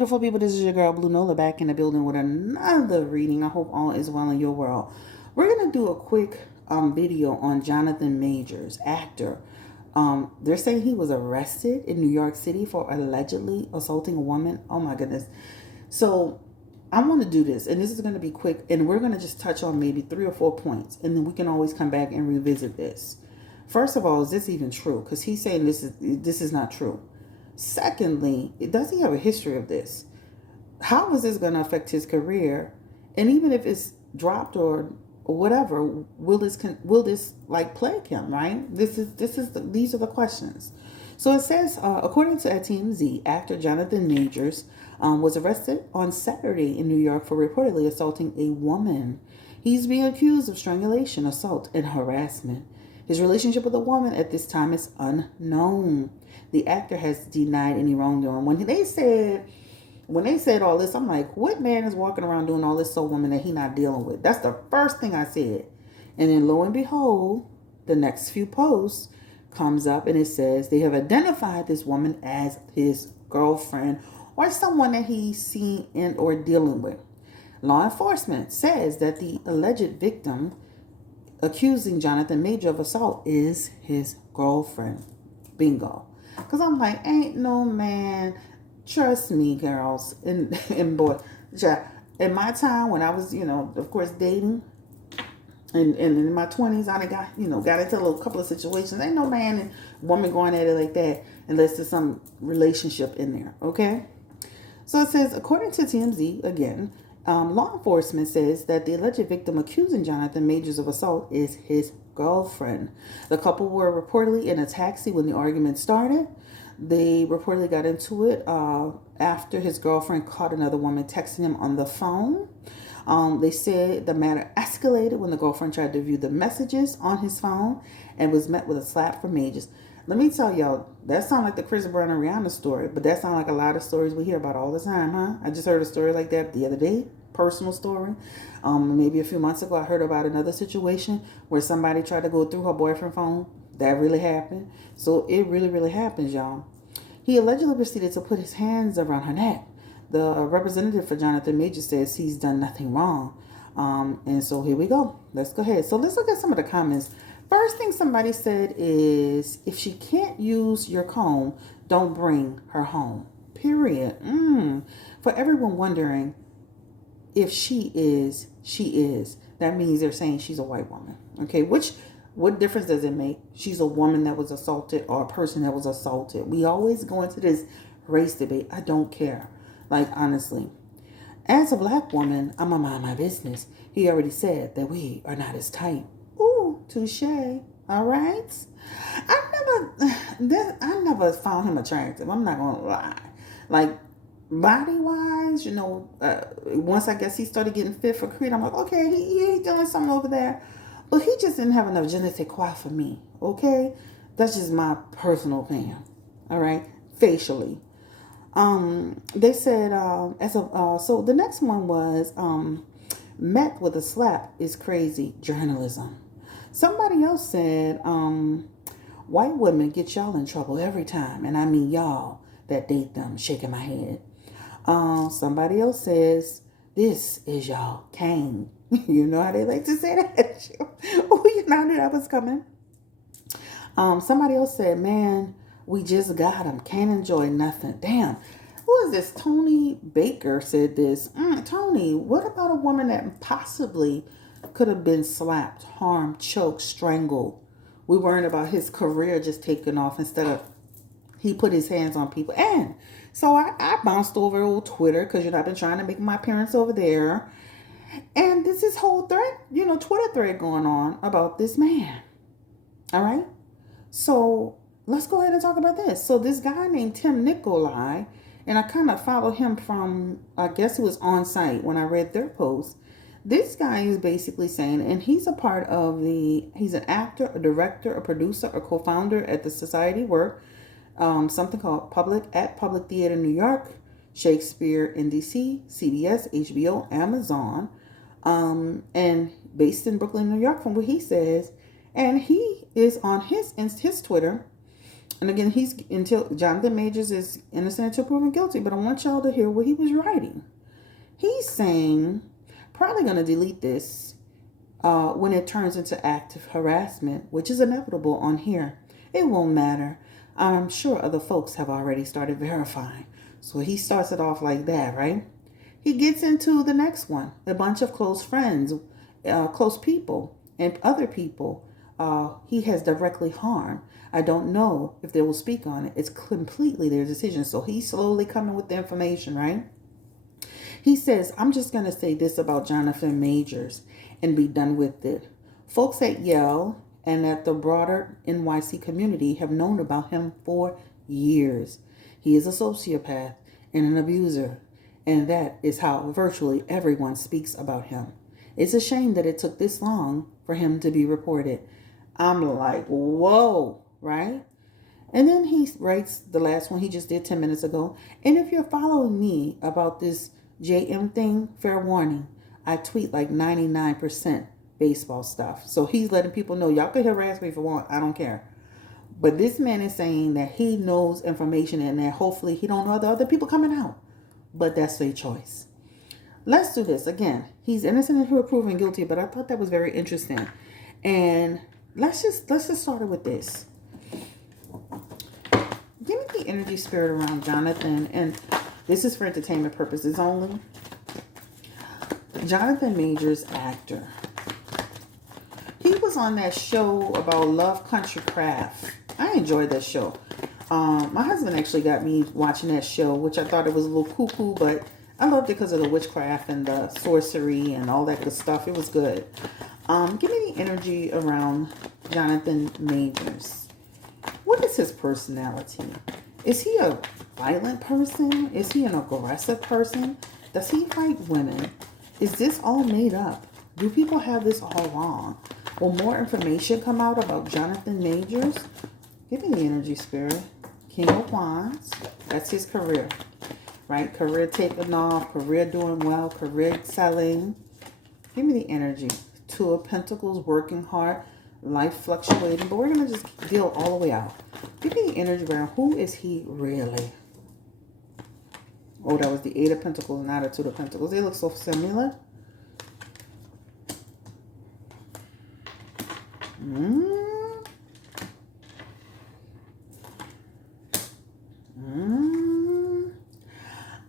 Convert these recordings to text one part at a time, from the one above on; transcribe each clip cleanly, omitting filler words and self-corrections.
beautiful people. This is your girl, Blue Nola, back in the building with another reading. I hope all is well in your world. We're going to do a quick video on Jonathan Majors, actor. They're saying he was arrested in New York City for allegedly assaulting a woman. Oh, my goodness. So I want to do this, and this is going to be quick, and we're going to just touch on maybe 3 or 4 points, and then we can always come back and revisit this. First of all, is this even true? Because he's saying this is not true. Secondly, does he have a history of this? How is this going to affect his career? And even if it's dropped or whatever, will this like plague him? Right? These are the questions. So it says, according to TMZ, actor Jonathan Majors was arrested on Saturday in New York for reportedly assaulting a woman. He's being accused of strangulation, assault, and harassment. His relationship with the woman at this time is unknown. The actor has denied any wrongdoing. When they said all this, I'm like, what man is walking around doing all this to a woman that he not dealing with? That's the first thing I said. And then lo and behold, the next few posts comes up and it says they have identified this woman as his girlfriend or someone that he's seen in or dealing with. Law enforcement says that the alleged victim accusing Jonathan Major of assault is his girlfriend. Bingo. Because I'm like, ain't no man, trust me, girls and boy. In my time when I was, of course, dating, and in my 20s, I got into a couple of situations. Ain't no man and woman going at it like that unless there's some relationship in there, okay? So it says, according to TMZ, again, law enforcement says that the alleged victim accusing Jonathan Majors of assault is his girlfriend. The couple were reportedly in a taxi when the argument started. They reportedly got into it after his girlfriend caught another woman texting him on the phone. They said the matter escalated when the girlfriend tried to view the messages on his phone and was met with a slap from Majors. Let me tell y'all, that sounds like the Chris Brown and Rihanna story, but that sounds like a lot of stories we hear about all the time, huh? I just heard a story like that the other day, personal story. Maybe a few months ago, I heard about another situation where somebody tried to go through her boyfriend's phone. That really happened. So it really, really happens, y'all. He allegedly proceeded to put his hands around her neck. The representative for Jonathan Major says he's done nothing wrong. And so here we go. Let's go ahead. So let's look at some of the comments. First thing somebody said is, if she can't use your comb, don't bring her home. Period. For everyone wondering if she is, that means they're saying she's a white woman. Okay, what difference does it make? She's a woman that was assaulted or a person that was assaulted. We always go into this race debate. I don't care. Like, honestly. As a black woman, I'm going to mind my business. He already said that we are not as tight. Ooh, touche. All right. I never found him attractive. I'm not going to lie. Like, body-wise, once I guess he started getting fit for Creed, I'm like, okay, he doing something over there. But he just didn't have enough je ne sais quoi for me, okay? That's just my personal opinion, all right? Facially. They said, so the next one was, met with a slap is crazy journalism. Somebody else said, white women get y'all in trouble every time. And I mean y'all that date them, shaking my head. Somebody else says, this is y'all Kane. You know how they like to say that? Oh, you know, I knew that was coming. Somebody else said, man, we just got him. Can't enjoy nothing. Damn. Who is this? Tony Baker said this. Tony, what about a woman that possibly could have been slapped, harmed, choked, strangled? We worried about his career just taking off instead of he put his hands on people. And so I bounced over old Twitter because, I've been trying to make my appearance over there. And there's this whole thread, Twitter thread going on about this man. All right. So let's go ahead and talk about this. So this guy named Tim Nicolai, and I kind of follow him from, I guess it was on site when I read their post. This guy is basically saying, and he's a part of he's an actor, a director, a producer, a co-founder at the Society Work, something called Public Theater New York, Shakespeare in DC, CBS, HBO, Amazon, and based in Brooklyn, New York, from what he says. And he is on his Twitter And again, he's until Jonathan Majors is innocent until proven guilty. But I want y'all to hear what he was writing. He's saying, probably going to delete this when it turns into active harassment, which is inevitable on here. It won't matter. I'm sure other folks have already started verifying. So he starts it off like that, right? He gets into the next one. A bunch of close friends, close people, and other people he has directly harmed. I don't know if they will speak on it. It's completely their decision. So he's slowly coming with the information, right? He says, I'm just going to say this about Jonathan Majors and be done with it. Folks at Yale and at the broader NYC community have known about him for years. He is a sociopath and an abuser, and that is how virtually everyone speaks about him. It's a shame that it took this long for him to be reported. I'm like, whoa, right? And then he writes the last one he just did 10 minutes ago. And if you're following me about this JM thing, fair warning, I tweet like 99% baseball stuff. So he's letting people know, y'all can harass me if you want. I don't care. But this man is saying that he knows information and that hopefully he don't know the other people coming out. But that's their choice. Let's do this. Again, he's innocent until proven guilty, but I thought that was very interesting. And let's just start it with this. Give me the energy spirit around Jonathan, and this is for entertainment purposes only. Jonathan Majors, actor. He was on that show about Love Country Craft. I enjoyed that show. My husband actually got me watching that show, which I thought it was a little cuckoo, but I loved it because of the witchcraft and the sorcery and all that good stuff. It was good. Give me the energy around Jonathan Majors. What is his personality? Is he a violent person? Is he an aggressive person? Does he fight women? Is this all made up? Do people have this all wrong? Will more information come out about Jonathan Majors? Give me the energy spirit. King of Wands. That's his career. Right? Career taking off. Career doing well. Career excelling. Give me the energy. Two of Pentacles. Working hard. Life fluctuating. But we're going to just deal all the way out. Give me the energy around who is he really? Oh, that was the Eight of Pentacles, not a Two of Pentacles. They look so similar.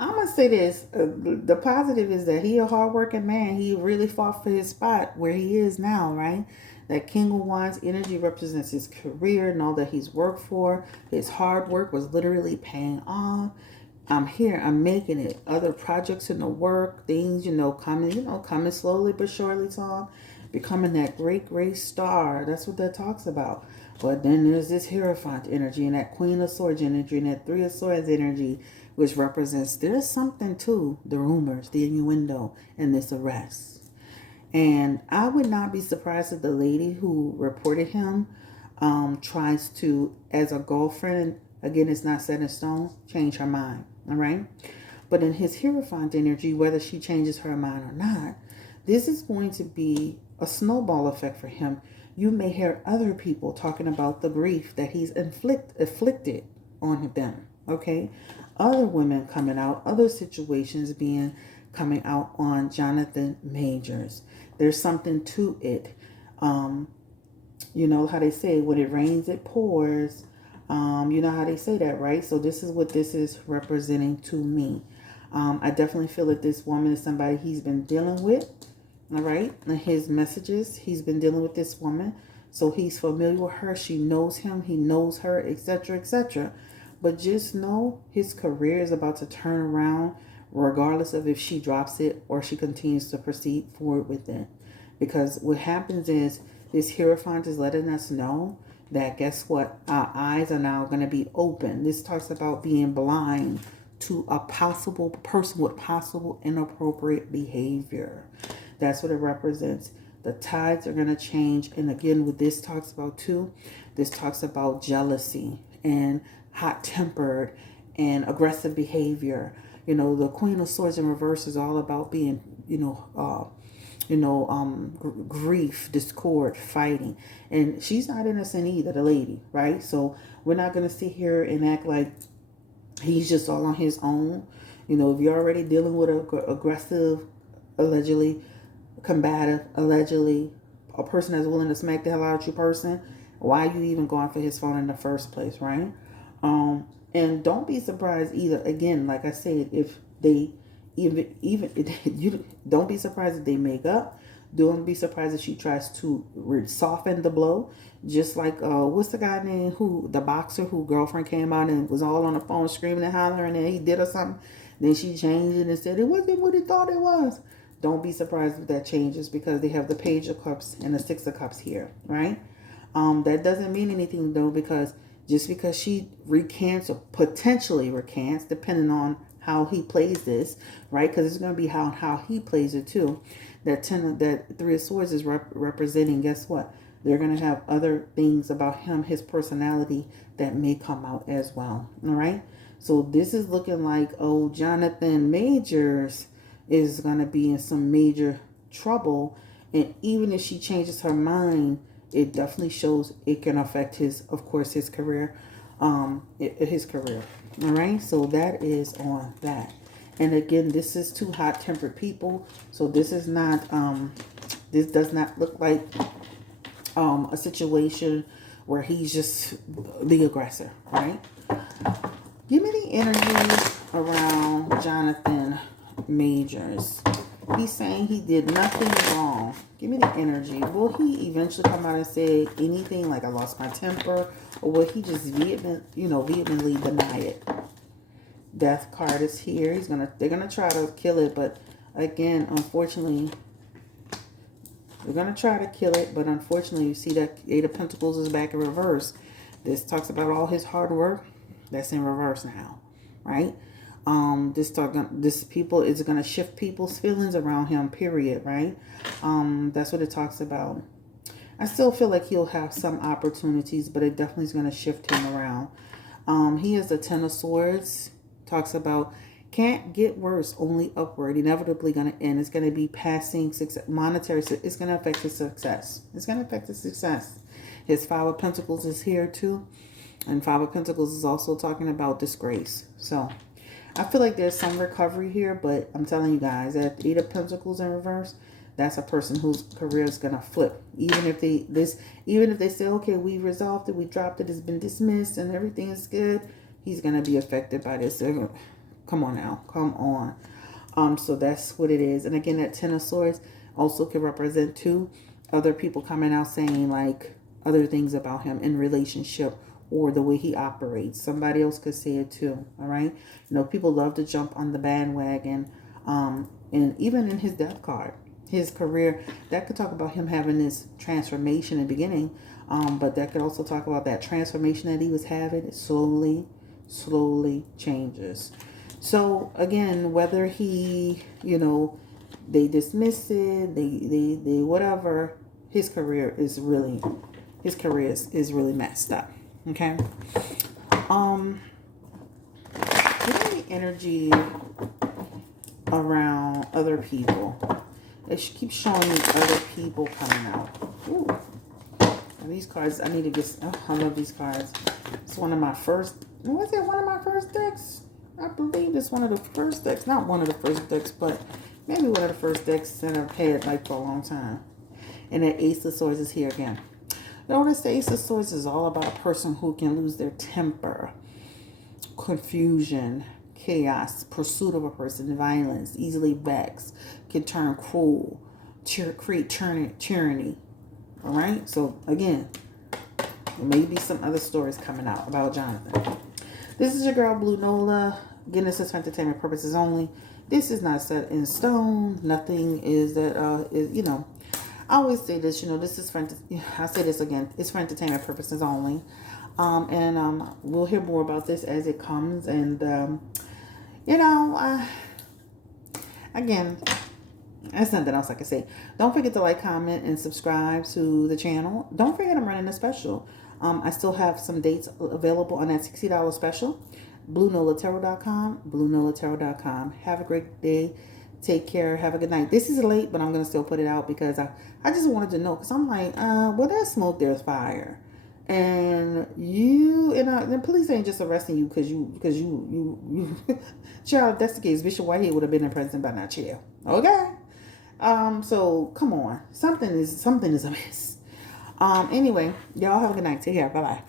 I'm going to say this. The positive is that he a hardworking man. He really fought for his spot where he is now, right? That King of Wands energy represents his career and all that he's worked for. His hard work was literally paying off. I'm here. I'm making it. Other projects in the work, things, coming slowly but surely, Tom. Becoming that great star. That's what that talks about. But then there's this Hierophant energy and that Queen of Swords energy and that Three of Swords energy, which represents there's something to the rumors, the innuendo, and this arrest. And I would not be surprised if the lady who reported him tries to, as a girlfriend, again, it's not set in stone, change her mind. All right. But in his Hierophant energy, whether she changes her mind or not, this is going to be a snowball effect for him. You may hear other people talking about the grief that he's inflicted on them. Okay. Other women coming out, other situations coming out on Jonathan Majors. There's something to it. You know how they say, when it rains, it pours. You know how they say that, right? So this is what this is representing to me. I definitely feel that this woman is somebody he's been dealing with. All right. And his messages, he's been dealing with this woman. So he's familiar with her. She knows him. He knows her, etc., etc. But just know his career is about to turn around, regardless of if she drops it or she continues to proceed forward with it. Because what happens is this Hierophant is letting us know that, guess what? Our eyes are now going to be open. This talks about being blind to a possible person with possible inappropriate behavior. That's what it represents. The tides are going to change. And again, what this talks about too, this talks about jealousy and hot-tempered and aggressive behavior. You know, the Queen of Swords in reverse is all about being, grief, discord, fighting. And she's not innocent either, the lady, right? So we're not going to sit here and act like he's just all on his own. If you're already dealing with a aggressive, allegedly combative, allegedly a person that's willing to smack the hell out of you person, why are you even going for his phone in the first place, right? And don't be surprised either. Again, like I said, if they even you don't be surprised if they make up. Don't be surprised if she tries to soften the blow. Just like what's the guy named the boxer who girlfriend came out and was all on the phone screaming and hollering and he did or something. Then she changed it and said it wasn't what he thought it was. Don't be surprised if that changes because they have the Page of Cups and the Six of Cups here, right? That doesn't mean anything though, because just because she recants or potentially recants, depending on how he plays this, right? Because it's going to be how he plays it too. That Three of Swords is representing. Guess what? They're going to have other things about him, his personality that may come out as well. All right. So this is looking like, Jonathan Majors is going to be in some major trouble. And even if she changes her mind, it definitely shows it can affect his career. His career. All right. So that is on that. And again, this is two hot-tempered people. So this is not, this does not look like a situation where he's just the aggressor, right? Give me the energy around Jonathan Majors. He's saying he did nothing wrong. Give me the energy. Will he eventually come out and say anything like I lost my temper? Or will he just vehemently deny it? Death card is here. They're gonna try to kill it, but again, unfortunately, they're gonna try to kill it, but unfortunately, you see that Eight of Pentacles is back in reverse. This talks about all his hard work. That's in reverse now, right? This people is gonna shift people's feelings around him. Period. Right? That's what it talks about. I still feel like he'll have some opportunities, but it definitely is gonna shift him around. He is the Ten of Swords. Talks about can't get worse, only upward. Inevitably going to end. It's going to be passing success, monetary. It's going to affect his success. It's going to affect his success. His Five of Pentacles is here too, and Five of Pentacles is also talking about disgrace. So I feel like there's some recovery here, but I'm telling you guys that Eight of Pentacles in reverse, that's a person whose career is going to flip. Even if they say, okay, we resolved it, we dropped it, it's been dismissed, and everything is good. He's going to be affected by this. Come on now. Come on. So that's what it is. And again, that Ten of Swords also can represent two other people coming out saying like other things about him in relationship or the way he operates. Somebody else could say it too. All right. People love to jump on the bandwagon. And even in his death card, his career, that could talk about him having this transformation in the beginning. But that could also talk about that transformation that he was having. It slowly changes. So again, whether he, they dismiss it, they whatever, his career is really messed up. Okay. Give me energy around other people. It keeps showing me other people coming out. Ooh. And these cards, I need to get. Oh, I love these cards. It's one of my first. Was it one of my first decks? I believe it's one of the first decks. Not one of the first decks, but maybe one of the first decks that I've had like for a long time. And the Ace of Swords is here again. Notice the Ace of Swords is all about a person who can lose their temper, confusion, chaos, pursuit of a person, violence, easily vexed, can turn cruel, create tyranny. All right. So again, maybe some other stories coming out about Jonathan. This is your girl, Blue Nola. Again, this is for entertainment purposes only. This is not set in stone. Nothing is that, I always say this, this is for, I'll say this again, it's for entertainment purposes only. We'll hear more about this as it comes. And, again, that's nothing else I can say. Don't forget to like, comment, and subscribe to the channel. Don't forget I'm running a special. I still have some dates available on that $60 special. BlueNolaTarot.com, BlueNolaTarot.com. Have a great day. Take care. Have a good night. This is late, but I'm going to still put it out because I just wanted to know. Because I'm like, where there's smoke, there's fire. And the police ain't just arresting you because you child, if that's the case, Bishop Whitehead would have been in prison by now, chill. Okay. So come on. Something is amiss. Anyway, y'all have a good night. Take care. Bye bye.